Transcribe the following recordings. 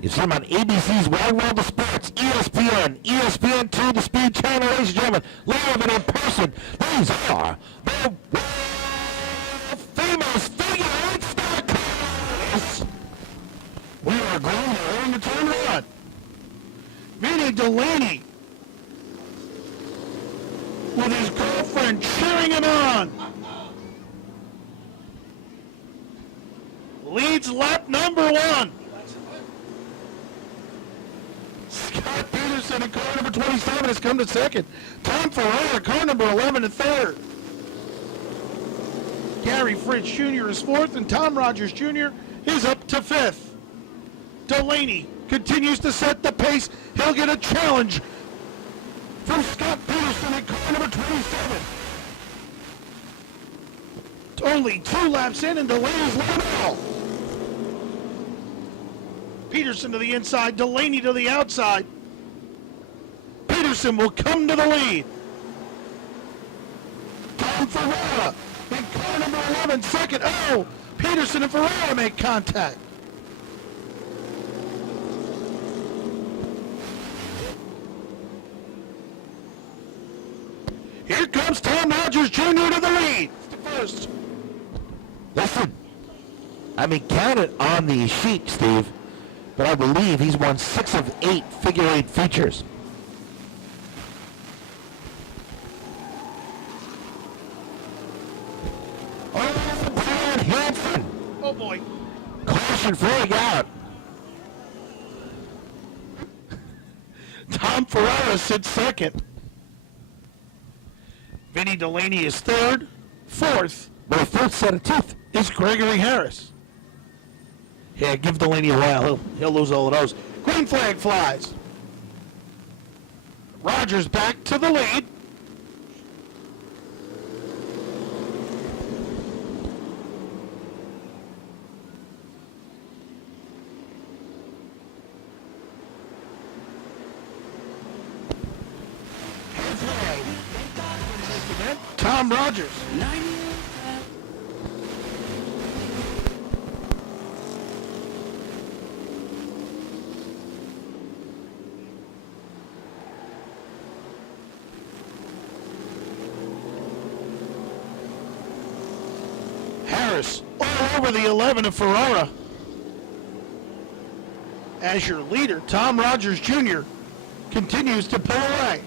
You see him on ABC's Wide World of Sports, ESPN, ESPN2, the Speed Channel, ladies and gentlemen, live and in person. These are the world famous figure eight star cars. We are going to earn the turn run. Vinny Delaney with his girlfriend cheering him on. Leads lap number 1. Scott Peterson in car number 27 has come to second. Tom Ferrara, car number 11 in third. Gary Fritz Jr. is 4th, and Tom Rogers Jr. is up to 5th. Delaney continues to set the pace. He'll get a challenge From Scott Peterson in car number 27. Only 2 laps in, and Delaney's won all. Peterson to the inside, Delaney to the outside. Peterson will come to the lead. Tom Ferrara in car number 11, second. Oh, Peterson and Ferrara make contact. Here comes Tom Rogers Jr. to the lead. First. Listen, I mean, count it on the sheet, Steve, but I believe he's won 6 of 8 figure 8 features. Oh, Brian Hansen. Oh, boy. Caution flag out. Tom Ferrara sits second. Vinny Delaney is 3rd. 4th But a full set of teeth. is Gregory Harris. Yeah, give Delaney a while. He'll lose all of those. Green flag flies. Rogers back to the lead. Tom Rogers. Harris all over the 11 of Ferrara. As your leader, Tom Rogers Jr. continues to pull away.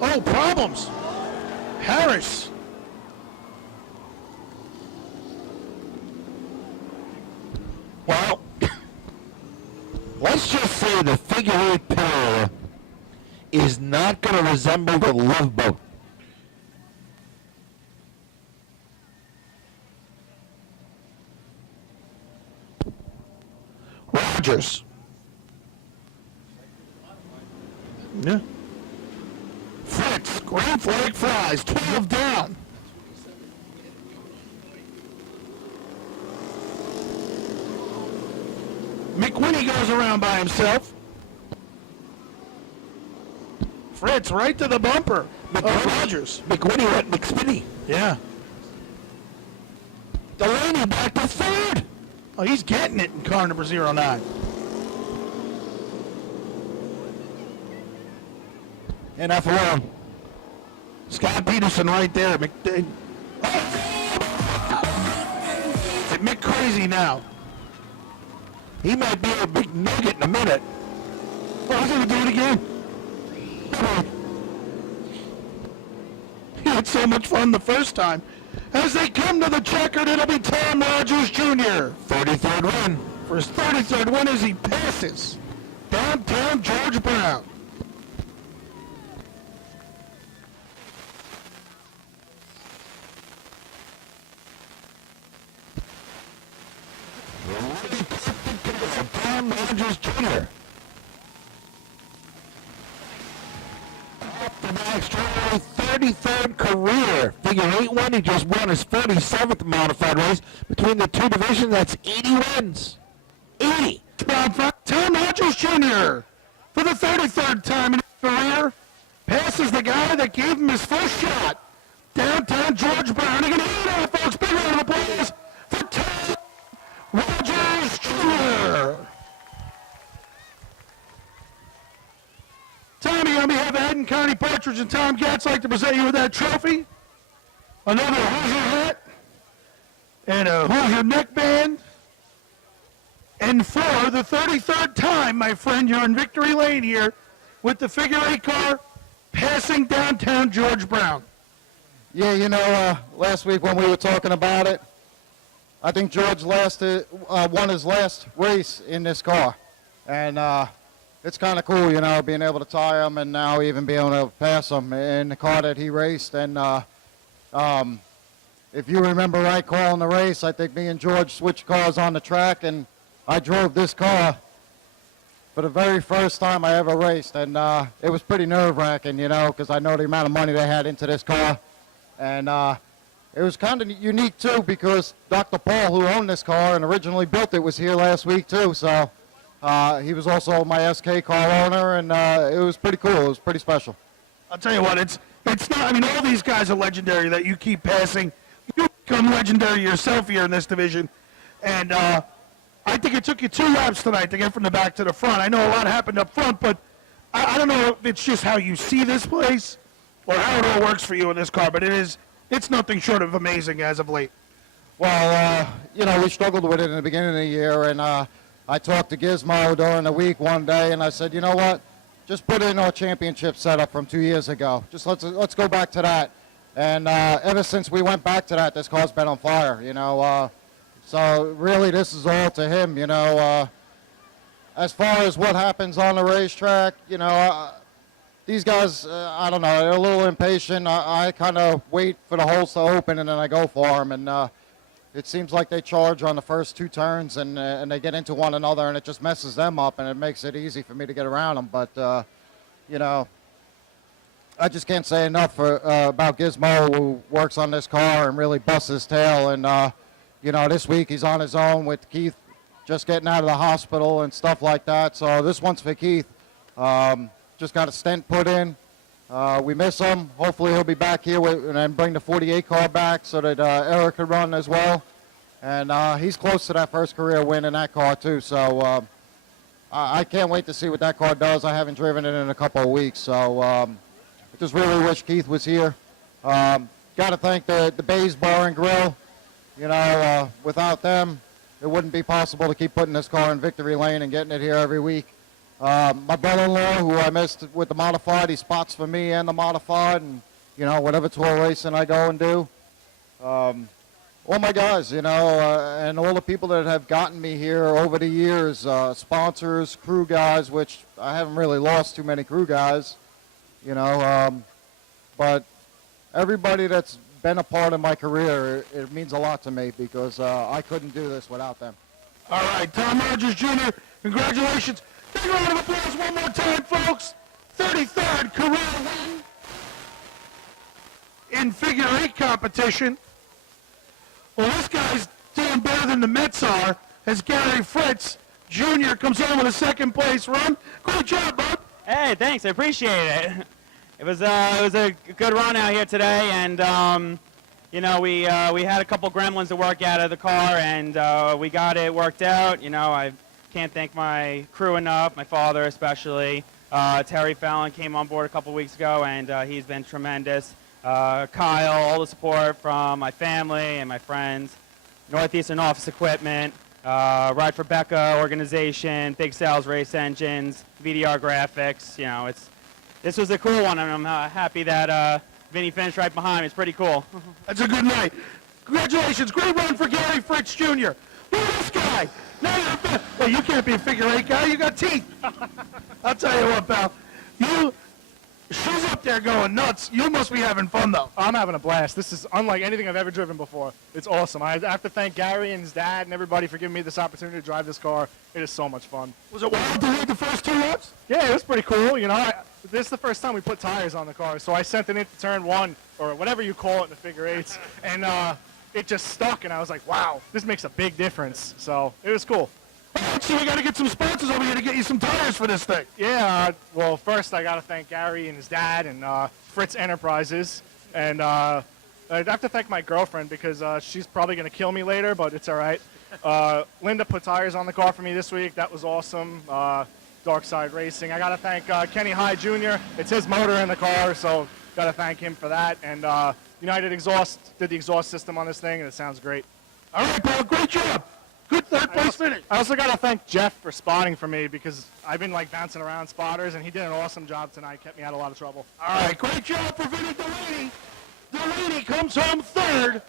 Oh, problems. Harris. Well, let's just say the figure 8 pillar is not going to resemble the Love Boat. Rogers. Yeah. Fritz, green flag flies, 12 down. McWhinney goes around by himself. Fritz right to the bumper of Rogers. McWhinney went McSpinney. Yeah. Delaney back to 3rd. Oh, he's getting it in car number 09. Enough alone. Scott Peterson right there. Mick crazy now. He might be a big nugget in a minute. Oh, he's going to do it again. He had so much fun the first time. As they come to the checkered, it'll be Tom Rogers Jr. 33rd win. for his 33rd win as he passes downtown George Brown. Tom Rogers Jr. The Max Charlie 33rd career figure 8 win. He just won his 47th modified race between the two divisions. That's 80 wins. 80. Tom Rogers Jr. for the 33rd time in his career passes the guy that gave him his first shot downtown George Brown. You're going to hear that, folks. Connie Partridge and Tom Gatz like to present you with that trophy. Another Hoosier hat and a Hoosier neckband. And for the 33rd time, my friend, you're in victory lane here with the figure 8 car passing downtown George Brown. Yeah, you know, last week when we were talking about it, I think George won his last race in this car. And it's kind of cool, you know, being able to tie him and now even being able to pass him in the car that he raced. And if you remember right, calling the race, I think me and George switched cars on the track, and I drove this car for the very first time I ever raced. And it was pretty nerve-wracking, you know, because I know the amount of money they had into this car. And it was kind of unique, too, because Dr. Paul, who owned this car and originally built it, was here last week, too. So he was also my SK car owner, and it was pretty cool. It was pretty special. I'll tell you what, it's not, I mean, all these guys are legendary that you keep passing. You become legendary yourself here in this division. And I think it took you 2 laps tonight to get from the back to the front. I know a lot happened up front, but I don't know if it's just how you see this place or how it all works for you in this car, but it's nothing short of amazing as of late. Well, you know, we struggled with it in the beginning of the year, and I talked to Gizmo during the week one day, and I said, you know what, just put in our championship setup from 2 years ago. Just let's go back to that. And ever since we went back to that, this car's been on fire, you know. So really, this is all to him, you know. As far as what happens on the racetrack, you know, these guys, I don't know, they're a little impatient. I kind of wait for the holes to open, and then I go for them. And it seems like they charge on the first 2 turns, and they get into one another, and it just messes them up, and it makes it easy for me to get around them. But, you know, I just can't say enough about Gizmo, who works on this car and really busts his tail. And, you know, this week he's on his own with Keith just getting out of the hospital and stuff like that. So this one's for Keith. Just got a stent put in. We miss him. Hopefully he'll be back here and bring the 48 car back so that Eric could run as well. And he's close to that first career win in that car too. So I can't wait to see what that car does. I haven't driven it in a couple of weeks. So I just really wish Keith was here. Got to thank the Bays Bar and Grill. You know, without them, it wouldn't be possible to keep putting this car in victory lane and getting it here every week. My brother-in-law, who I missed with the modified, he spots for me and the modified, and, you know, whatever tour racing I go and do. All my guys, you know, and all the people that have gotten me here over the years, sponsors, crew guys, which I haven't really lost too many crew guys, you know, but everybody that's been a part of my career, it means a lot to me because I couldn't do this without them. All right, Tom Rogers Jr., congratulations. Big round of applause one more time, folks. 33rd career win in figure 8 competition. Well, this guy's doing better than the Mets are, as Gary Fritz Jr. comes home with a 2nd place run. Great job, bud. Hey, thanks. I appreciate it. It was a good run out here today, and you know, we had a couple gremlins to work out of the car, and we got it worked out. You know, I can't thank my crew enough, my father especially. Terry Fallon came on board a couple weeks ago, and he's been tremendous. Kyle, all the support from my family and my friends. Northeastern Office Equipment, Ride for Becca organization, Big Sales Race Engines, VDR Graphics. You know, this was a cool one, and I'm happy that Vinny finished right behind me. It's pretty cool. That's a good night. Congratulations. Great run for Gary Fritz Jr. Look at this guy. Now you're well, you can't be a figure 8 guy. You got teeth. I'll tell you what, pal. She's up there going nuts. You must be having fun, though. I'm having a blast. This is unlike anything I've ever driven before. It's awesome. I have to thank Gary and his dad and everybody for giving me this opportunity to drive this car. It is so much fun. Was it wild to lead the first 2 laps? Yeah, it was pretty cool. You know, this is the first time we put tires on the car, so I sent it into turn 1, or whatever you call it in the figure 8s, and it just stuck, and I was like, wow, this makes a big difference. So it was cool. All right, so we got to get some sponsors over here to get you some tires for this thing. Yeah, well, first I got to thank Gary and his dad and Fritz Enterprises. And I'd have to thank my girlfriend because she's probably going to kill me later, but it's all right. Linda put tires on the car for me this week. That was awesome. Dark Side Racing. I got to thank Kenny High Jr. It's his motor in the car, so got to thank him for that. And United Exhaust did the exhaust system on this thing, and it sounds great. All right, Paul, great job. Good third place finish. I also got to thank Jeff for spotting for me because I've been like bouncing around spotters, and he did an awesome job tonight. Kept me out of a lot of trouble. All right, great job for Vinny Delaney. Delaney comes home third.